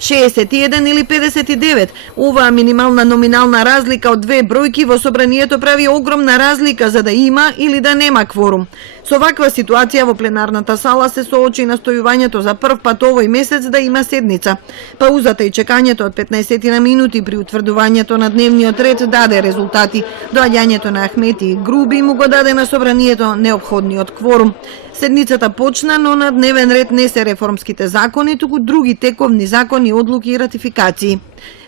61 или 59. Оваа минимална номинална разлика од две бројки во собранието прави огромна разлика за да има или да нема кворум. Со ваква ситуација во пленарната сала се соочи настојувањето за прв пат овој месец да има седница. Паузата и чекањето од 15 на минути при утврдувањето на дневниот ред даде резултати. Доаѓањето на Ахмети и Груби му го даде на собранието неопходниот кворум. Седницата почна, но на дневен ред не се реформските закони, туку други тековни закони, одлуки и ратификации.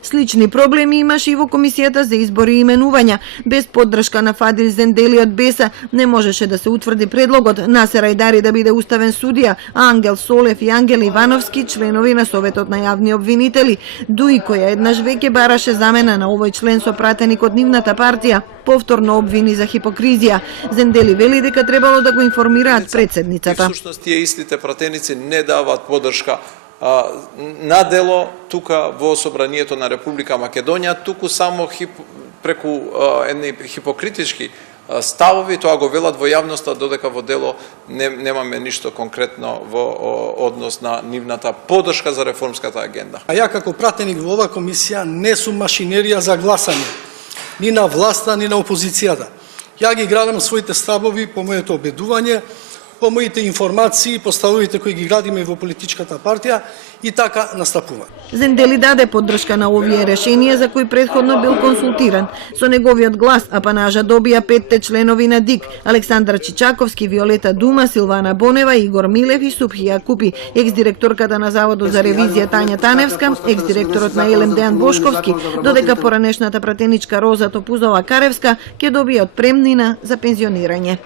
Слични проблеми имаше и во Комисијата за избори и именувања. Без поддршка на Фадил Зендели од БЕСА не можеше да се утврди предлогот Насер Ајдари да биде уставен судија, а Ангел Солев и Ангел Ивановски членови на Советот на јавни обвинители. Дуи, која еднаш веќе бараше замена на овој член со пратеник од нивната партија, повторно обвини за хипокризија. Зендели вели дека требало да го информираат председницата. Всушност тие истите пратеници не даваат поддршка на дело тука во собранието на Република Македонија, туку само преку едни хипокритички ставови, тоа го велат во јавноста, додека во дело немаме ништо конкретно во однос на нивната поддршка за реформската агенда. А ја како пратеник во оваа комисија не сум машинерија за гласање, ни на власта, ни на опозицијата. Ја ги градам своите ставови по моето обедување, по моите информации, по ставовите кои ги градиме во политичката партија и така настапува. Зендели даде поддршка на овие решенија за кои претходно бил консултиран. Со неговиот глас апанажа добија 5 членови на ДИК: Александар Чичаковски, Виолета Дума, Силвана Бонева, Игор Милев и Супхи Јакупи, екс-директорката на Заводот за ревизија Тања Таневска, екс-директорот на ЕЛЕМ Дејан Бошковски, додека поранешната пратеничка Роза Топузова Каревска ќе добија отпремнина за пензионирање.